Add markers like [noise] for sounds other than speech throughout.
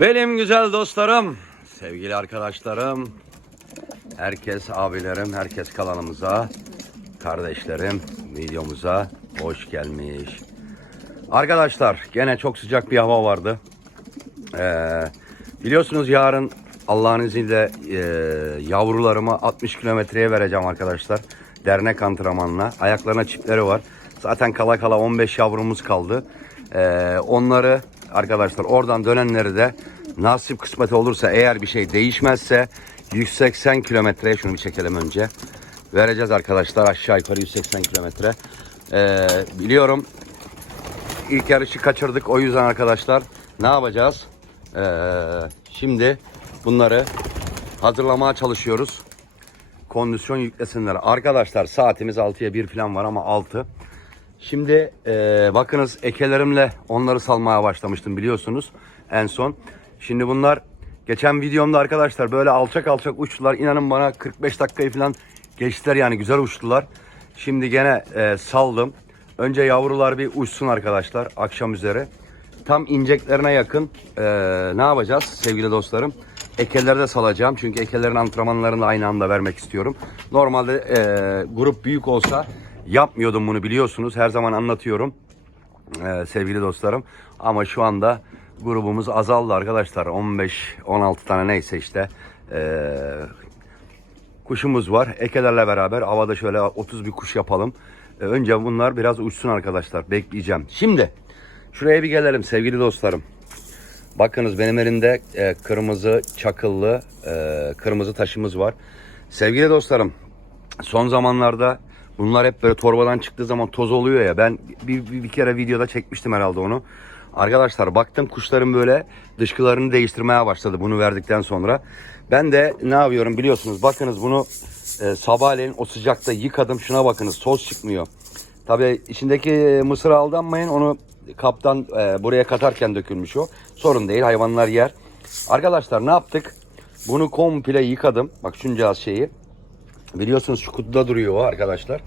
Benim güzel dostlarım, sevgili arkadaşlarım, herkes abilerim, herkes kanalımıza, kardeşlerim videomuza hoş gelmiş. Arkadaşlar gene çok sıcak bir hava vardı. Ee, biliyorsunuz yarın Allah'ın izniyle e, yavrularımı 60 kilometreye vereceğim arkadaşlar. Dernek antrenmanına. Ayaklarına çipleri var. Zaten kala kala 15 yavrumuz kaldı. Ee, onları arkadaşlar oradan dönenleri de nasip kısmet olursa eğer bir şey değişmezse 180 kilometreye şunu bir çekelim önce. Vereceğiz arkadaşlar aşağı yukarı 180 kilometre. Ee, biliyorum İlk yarışı kaçırdık. O yüzden arkadaşlar ne yapacağız? Ee, şimdi bunları hazırlamaya çalışıyoruz. Kondisyon yüklesinler. Arkadaşlar saatimiz 6'ya 1 falan var ama 6. Şimdi ee, bakınız ekelerimle onları salmaya başlamıştım biliyorsunuz en son. Şimdi bunlar geçen videomda arkadaşlar böyle alçak alçak uçtular. İnanın bana 45 dakikayı falan geçtiler yani güzel uçtular. Şimdi gene ee, saldım. Önce yavrular bir uçsun arkadaşlar akşam üzere. Tam inceklerine yakın ee, ne yapacağız sevgili dostlarım? Ekeleri de salacağım çünkü ekelerin antrenmanlarını aynı anda vermek istiyorum. Normalde ee, grup büyük olsa yapmıyordum bunu biliyorsunuz. Her zaman anlatıyorum ee, sevgili dostlarım. Ama şu anda grubumuz azaldı arkadaşlar. 15-16 tane neyse işte ee, kuşumuz var. Ekelerle beraber havada şöyle 30 bir kuş yapalım. Ee, Önce bunlar biraz uçsun arkadaşlar. Bekleyeceğim. Şimdi şuraya bir gelelim sevgili dostlarım. Bakınız benim elimde e, kırmızı çakıllı e, kırmızı taşımız var. Sevgili dostlarım son zamanlarda bunlar hep böyle torbadan çıktığı zaman toz oluyor ya. Ben bir, bir, bir kere videoda çekmiştim herhalde onu. Arkadaşlar baktım kuşların böyle dışkılarını değiştirmeye başladı bunu verdikten sonra. Ben de ne yapıyorum biliyorsunuz bakınız bunu e, sabahleyin o sıcakta yıkadım. Şuna bakınız toz çıkmıyor. Tabii içindeki mısıra aldanmayın onu kaptan e, buraya katarken dökülmüş o. Sorun değil hayvanlar yer. Arkadaşlar ne yaptık? Bunu komple yıkadım. Bak şunca şeyi. Biliyorsunuz şu kutuda duruyor o arkadaşlar.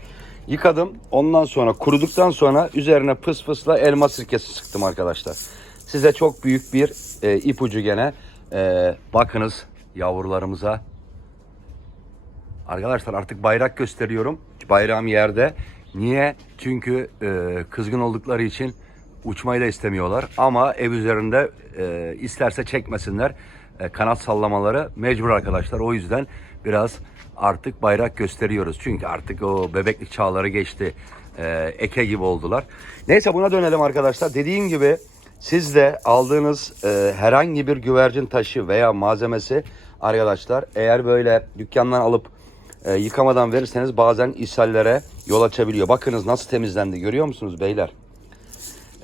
Yıkadım. Ondan sonra kuruduktan sonra üzerine pıs pısla elma sirkesi sıktım arkadaşlar. Size çok büyük bir e, ipucu gene. E, bakınız yavrularımıza. Arkadaşlar artık bayrak gösteriyorum. Bayrağım yerde. Niye? Çünkü e, kızgın oldukları için uçmayı da istemiyorlar. Ama ev üzerinde e, isterse çekmesinler. E, kanat sallamaları mecbur arkadaşlar. O yüzden biraz artık bayrak gösteriyoruz. Çünkü artık o bebeklik çağları geçti. E, eke gibi oldular. Neyse buna dönelim arkadaşlar. Dediğim gibi siz de aldığınız e, herhangi bir güvercin taşı veya malzemesi arkadaşlar eğer böyle dükkandan alıp e, yıkamadan verirseniz bazen ishallere yol açabiliyor. Bakınız nasıl temizlendi görüyor musunuz beyler?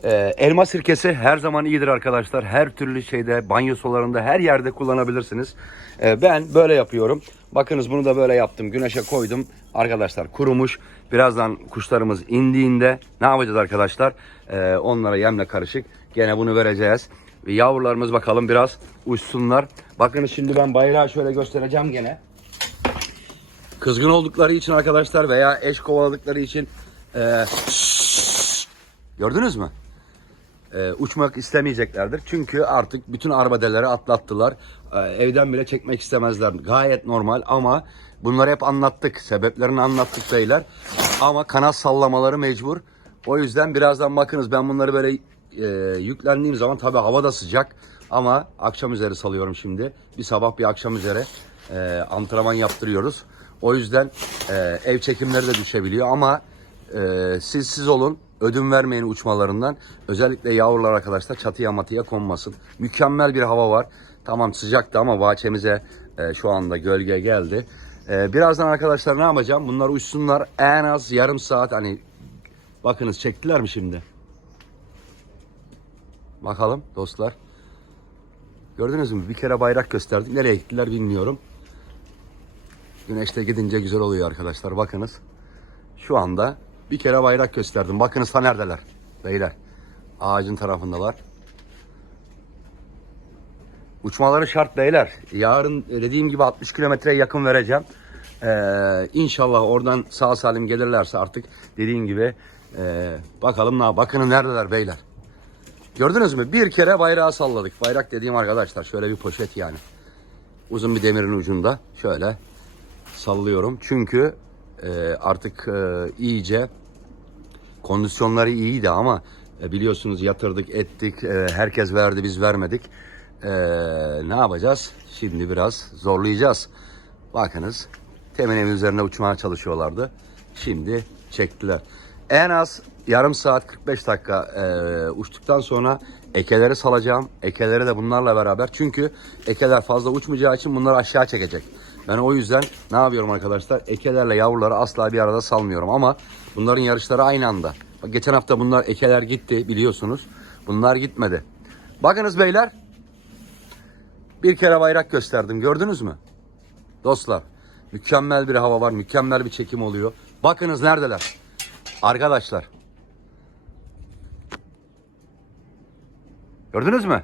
Ee, elma sirkesi her zaman iyidir arkadaşlar. Her türlü şeyde, banyo sularında her yerde kullanabilirsiniz. Ee, ben böyle yapıyorum. Bakınız bunu da böyle yaptım. Güneşe koydum. Arkadaşlar kurumuş. Birazdan kuşlarımız indiğinde ne yapacağız arkadaşlar? Ee, onlara yemle karışık. Gene bunu vereceğiz. Ve Yavrularımız bakalım biraz uçsunlar. Bakınız şimdi ben bayrağı şöyle göstereceğim gene. Kızgın oldukları için arkadaşlar veya eş kovaladıkları için e, gördünüz mü? E, uçmak istemeyeceklerdir. Çünkü artık bütün arbedeleri atlattılar. E, evden bile çekmek istemezler. Gayet normal ama bunları hep anlattık. Sebeplerini anlattık beyler. Ama kanat sallamaları mecbur. O yüzden birazdan bakınız ben bunları böyle e, yüklendiğim zaman tabii hava da sıcak. Ama akşam üzeri salıyorum şimdi. Bir sabah bir akşam üzeri e, antrenman yaptırıyoruz. O yüzden e, ev çekimleri de düşebiliyor ama e, siz siz olun. Ödün vermeyin uçmalarından. Özellikle yavrular arkadaşlar çatıya matıya konmasın. Mükemmel bir hava var. Tamam sıcaktı ama bahçemize e, şu anda gölge geldi. E, birazdan arkadaşlar ne yapacağım? Bunlar uçsunlar en az yarım saat hani bakınız çektiler mi şimdi? Bakalım dostlar. Gördünüz mü? Bir kere bayrak gösterdik. Nereye gittiler bilmiyorum. Güneşte gidince güzel oluyor arkadaşlar. Bakınız. Şu anda bir kere bayrak gösterdim. Bakınız ta neredeler beyler. Ağacın tarafındalar. Uçmaları şart beyler. Yarın dediğim gibi 60 kilometreye yakın vereceğim. Ee, inşallah oradan sağ salim gelirlerse artık dediğim gibi e, bakalım ne bakın neredeler beyler. Gördünüz mü? Bir kere bayrağı salladık. Bayrak dediğim arkadaşlar şöyle bir poşet yani. Uzun bir demirin ucunda şöyle sallıyorum. Çünkü e, artık e, iyice kondisyonları iyiydi ama e, biliyorsunuz yatırdık ettik. E, herkes verdi biz vermedik. E, ne yapacağız? Şimdi biraz zorlayacağız. Bakınız temin evi üzerine uçmaya çalışıyorlardı. Şimdi çektiler. En az yarım saat 45 dakika uçtuktan sonra ekeleri salacağım. Ekeleri de bunlarla beraber. Çünkü ekeler fazla uçmayacağı için bunları aşağı çekecek. Ben o yüzden ne yapıyorum arkadaşlar? Ekelerle yavruları asla bir arada salmıyorum ama bunların yarışları aynı anda. Bak geçen hafta bunlar ekeler gitti biliyorsunuz. Bunlar gitmedi. Bakınız beyler. Bir kere bayrak gösterdim gördünüz mü? Dostlar mükemmel bir hava var. Mükemmel bir çekim oluyor. Bakınız neredeler? Arkadaşlar. Gördünüz mü?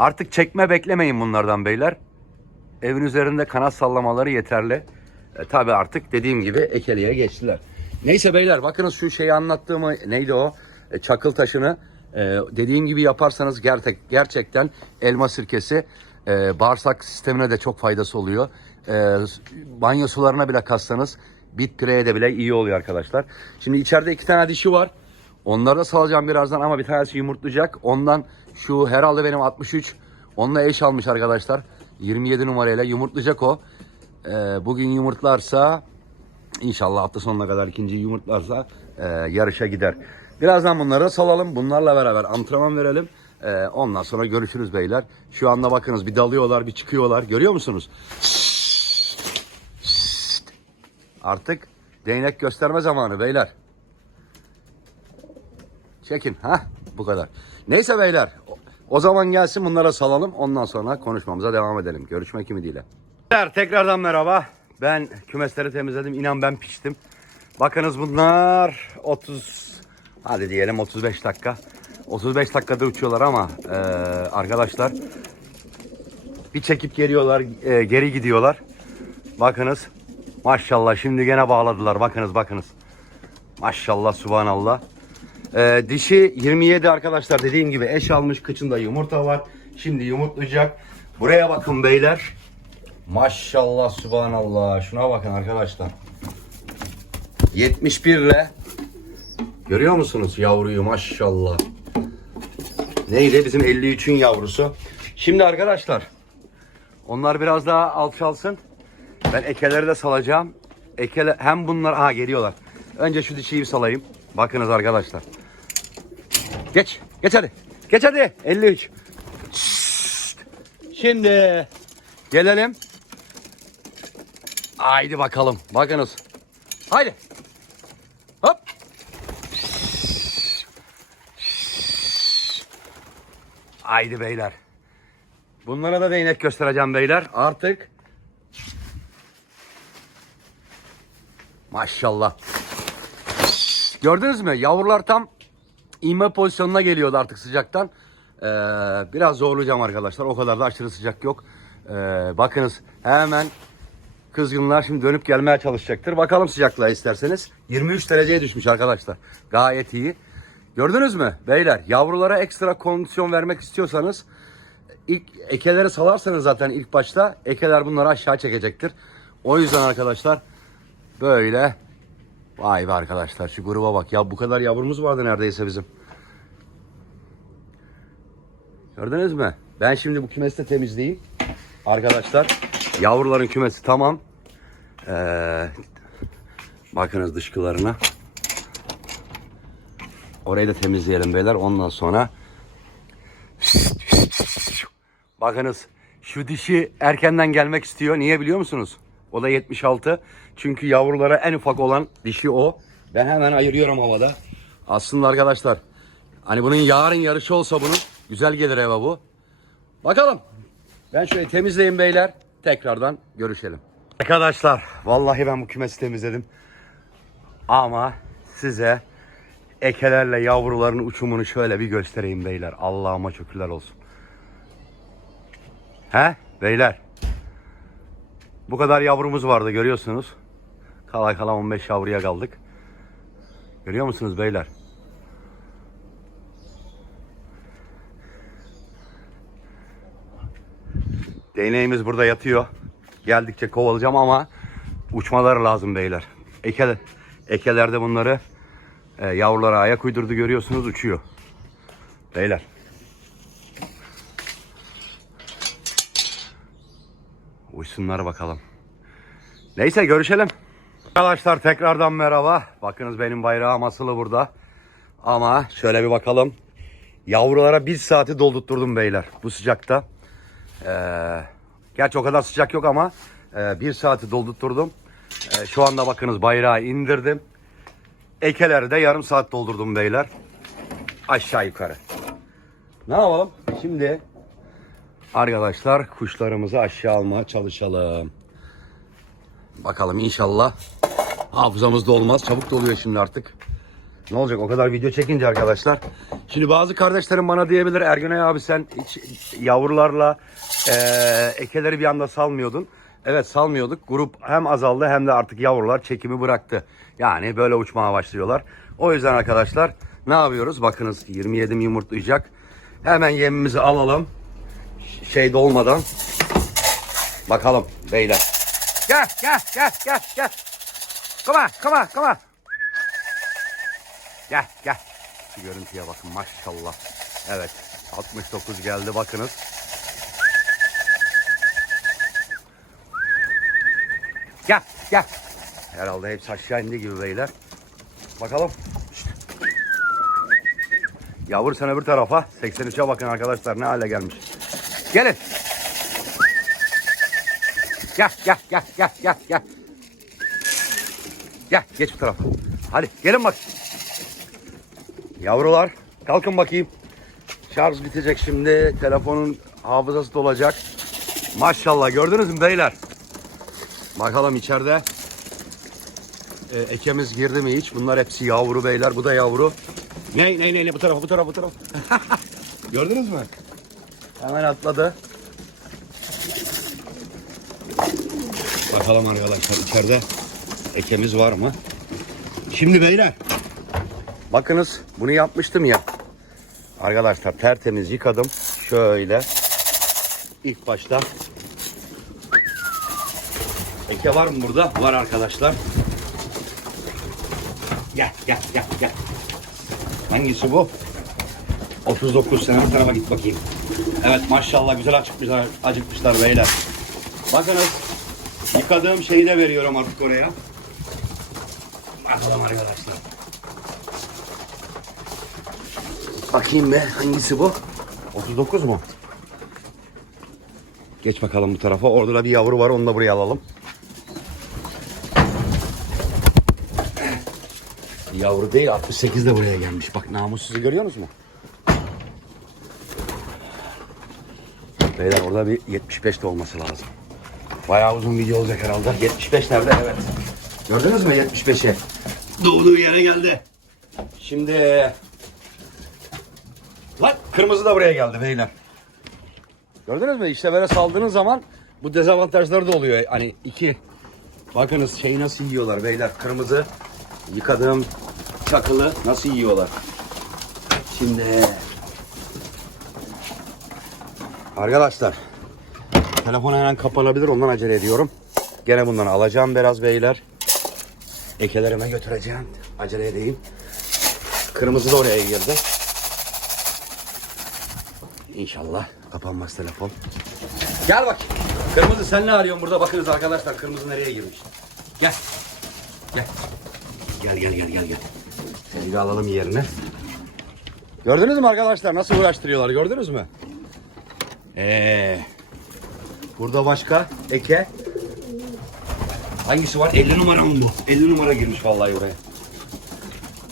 Artık çekme beklemeyin bunlardan beyler. Evin üzerinde kanat sallamaları yeterli. E, tabii artık dediğim gibi ekeliğe geçtiler. Neyse beyler bakınız şu şeyi anlattığımı neydi o? E, çakıl taşını e, dediğim gibi yaparsanız gerçek, gerçekten elma sirkesi e, bağırsak sistemine de çok faydası oluyor. E, banyo sularına bile katsanız bit pireye de bile iyi oluyor arkadaşlar. Şimdi içeride iki tane dişi var. Onları da salacağım birazdan ama bir tanesi yumurtlayacak. Ondan şu herhalde benim 63. Onunla eş almış arkadaşlar. 27 numarayla yumurtlayacak o. Ee, bugün yumurtlarsa inşallah hafta sonuna kadar ikinci yumurtlarsa e, yarışa gider. Birazdan bunları salalım. Bunlarla beraber antrenman verelim. Ee, ondan sonra görüşürüz beyler. Şu anda bakınız bir dalıyorlar bir çıkıyorlar. Görüyor musunuz? Artık değnek gösterme zamanı beyler. Çekin. ha bu kadar. Neyse beyler. o- zaman gelsin bunlara salalım. Ondan sonra konuşmamıza devam edelim. Görüşmek ümidiyle. Beyler tekrardan merhaba. Ben kümesleri temizledim. İnan ben piştim. Bakınız bunlar 30 hadi diyelim 35 dakika. 35 dakikada uçuyorlar ama e, arkadaşlar bir çekip geliyorlar, e, geri gidiyorlar. Bakınız. Maşallah şimdi gene bağladılar. Bakınız bakınız. Maşallah subhanallah. Ee, dişi 27 arkadaşlar dediğim gibi eş almış kıçında yumurta var. Şimdi yumurtlayacak. Buraya bakın beyler. Maşallah subhanallah. Şuna bakın arkadaşlar. 71 ile görüyor musunuz yavruyu maşallah. Neydi bizim 53'ün yavrusu. Şimdi arkadaşlar onlar biraz daha alçalsın. Ben ekeleri de salacağım. Ekele hem bunlar ha geliyorlar. Önce şu dişiyi salayım. Bakınız arkadaşlar. Geç. Geç hadi. Geç hadi. 53. Şşt. Şimdi gelelim. Haydi bakalım. Bakınız. Haydi. Hop. Haydi beyler. Bunlara da değnek göstereceğim beyler. Artık Maşallah. Gördünüz mü? Yavrular tam inme pozisyonuna geliyordu artık sıcaktan. Ee, biraz zorlayacağım arkadaşlar. O kadar da aşırı sıcak yok. Ee, bakınız hemen kızgınlar şimdi dönüp gelmeye çalışacaktır. Bakalım sıcaklığa isterseniz. 23 dereceye düşmüş arkadaşlar. Gayet iyi. Gördünüz mü beyler? Yavrulara ekstra kondisyon vermek istiyorsanız ilk ekeleri salarsanız zaten ilk başta ekeler bunları aşağı çekecektir. O yüzden arkadaşlar Böyle. Vay be arkadaşlar şu gruba bak. Ya bu kadar yavrumuz vardı neredeyse bizim. Gördünüz mü? Ben şimdi bu kümesi de temizleyeyim. Arkadaşlar yavruların kümesi tamam. Ee, bakınız dışkılarına. Orayı da temizleyelim beyler. Ondan sonra Bakınız şu dişi erkenden gelmek istiyor. Niye biliyor musunuz? O da 76. Çünkü yavrulara en ufak olan dişi o. Ben hemen ayırıyorum havada. Aslında arkadaşlar hani bunun yarın yarışı olsa bunun güzel gelir eve bu. Bakalım. Ben şöyle temizleyeyim beyler. Tekrardan görüşelim. Arkadaşlar vallahi ben bu kümesi temizledim. Ama size ekelerle yavruların uçumunu şöyle bir göstereyim beyler. Allah'ıma şükürler olsun. He beyler. Bu kadar yavrumuz vardı görüyorsunuz. Kalay kalan 15 yavruya kaldık. Görüyor musunuz beyler? Değneğimiz burada yatıyor. Geldikçe kovalayacağım ama uçmaları lazım beyler. Eke, ekelerde bunları e, yavrulara ayak uydurdu görüyorsunuz uçuyor. Beyler. Uçsunlar bakalım. Neyse görüşelim. Arkadaşlar tekrardan merhaba. Bakınız benim bayrağım asılı burada. Ama şöyle bir bakalım. Yavrulara bir saati doldurtturdum beyler bu sıcakta. Ee, gerçi o kadar sıcak yok ama e, bir saati doldurtturdum. Ee, şu anda bakınız bayrağı indirdim. Ekeleri de yarım saat doldurdum beyler. Aşağı yukarı. Ne yapalım? Şimdi arkadaşlar kuşlarımızı aşağı almaya çalışalım. Bakalım inşallah hafızamızda olmaz. Çabuk doluyor şimdi artık. Ne olacak o kadar video çekince arkadaşlar. Şimdi bazı kardeşlerim bana diyebilir Ergünay abi sen hiç yavrularla eee, ekeleri bir anda salmıyordun. Evet salmıyorduk. Grup hem azaldı hem de artık yavrular çekimi bıraktı. Yani böyle uçmaya başlıyorlar. O yüzden arkadaşlar ne yapıyoruz? Bakınız 27 yumurtlayacak. Hemen yemimizi alalım. Şeyde olmadan. Bakalım beyler. Gel gel gel gel gel. Come on come on come on. Gel gel. Şu görüntüye bakın maşallah. Evet 69 geldi bakınız. Gel gel. Herhalde hepsi aşağı indi gibi beyler. Bakalım. Yavru sen öbür tarafa. 83'e bakın arkadaşlar ne hale gelmiş. Gelin. Gel gel gel gel gel gel. Gel geç bu tarafa. Hadi gelin bak. Yavrular kalkın bakayım. Şarj bitecek şimdi. Telefonun hafızası dolacak. Maşallah gördünüz mü beyler? Bakalım içeride e, ekemiz girdi mi hiç? Bunlar hepsi yavru beyler. Bu da yavru. Ne ne ne ne bu tarafa bu tarafa bu tarafa. [laughs] gördünüz mü? Hemen atladı. Bakalım arkadaşlar içeride ekemiz var mı? Şimdi beyler bakınız bunu yapmıştım ya. Arkadaşlar tertemiz yıkadım. Şöyle ilk başta eke var mı burada? Var arkadaşlar. Gel gel gel gel. Hangisi bu? 39 sene bu tarafa git bakayım. Evet maşallah güzel acıkmışlar, acıkmışlar beyler. Bakınız Yıkadığım şeyi de veriyorum artık oraya. Bakalım arkadaşlar. Bakayım be hangisi bu? 39 mu? Geç bakalım bu tarafa. Orada da bir yavru var onu da buraya alalım. Yavru değil 68 de buraya gelmiş. Bak namussuzu görüyor musunuz mu? Beyler orada bir 75 de olması lazım. Bayağı uzun video olacak herhalde. 75 nerede? Evet. Gördünüz mü 75'i? Doğduğu yere geldi. Şimdi... Lan kırmızı da buraya geldi beyler. Gördünüz mü? İşte böyle saldığınız zaman bu dezavantajları da oluyor. Hani iki... Bakınız şeyi nasıl yiyorlar beyler. Kırmızı yıkadığım çakılı nasıl yiyorlar. Şimdi... Arkadaşlar Telefon hemen kapanabilir ondan acele ediyorum. Gene bundan alacağım biraz beyler. Ekelerime götüreceğim. Acele edeyim. Kırmızı da oraya girdi. İnşallah kapanmaz telefon. Gel bak. Kırmızı sen ne arıyorsun burada? Bakınız arkadaşlar kırmızı nereye girmiş. Gel. Gel. Gel gel gel gel gel. Seni bir alalım yerine. Gördünüz mü arkadaşlar nasıl uğraştırıyorlar gördünüz mü? Eee Burada başka eke. Hangisi var? 50 numara mı bu? 50 numara girmiş vallahi oraya.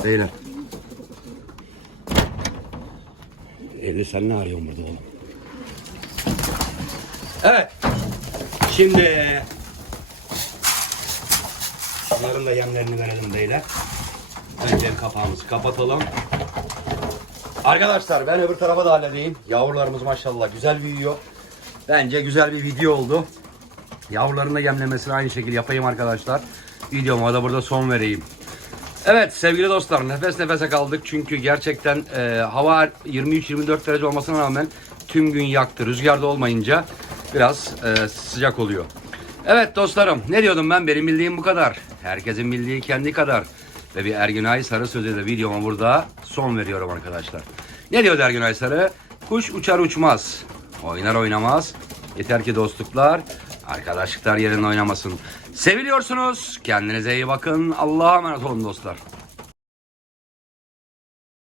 Beyler. 50 sen ne arıyorsun burada oğlum? Evet. Şimdi Bunların da yemlerini verelim beyler. Önce kapağımızı kapatalım. Arkadaşlar ben öbür tarafa da halledeyim. Yavrularımız maşallah güzel büyüyor. Bence güzel bir video oldu. Yavruların da yemlemesini aynı şekilde yapayım arkadaşlar. Videoma da burada son vereyim. Evet sevgili dostlar nefes nefese kaldık çünkü gerçekten e, hava 23-24 derece olmasına rağmen tüm gün yaktı. Rüzgarda olmayınca biraz e, sıcak oluyor. Evet dostlarım ne diyordum ben benim bildiğim bu kadar. Herkesin bildiği kendi kadar. Ve bir Ergünay Sarı sözüyle videoma burada son veriyorum arkadaşlar. Ne diyordu Ergünay Sarı? Kuş uçar uçmaz. Oynar oynamaz. Yeter ki dostluklar, arkadaşlıklar yerinde oynamasın. Seviliyorsunuz. Kendinize iyi bakın. Allah'a emanet olun dostlar.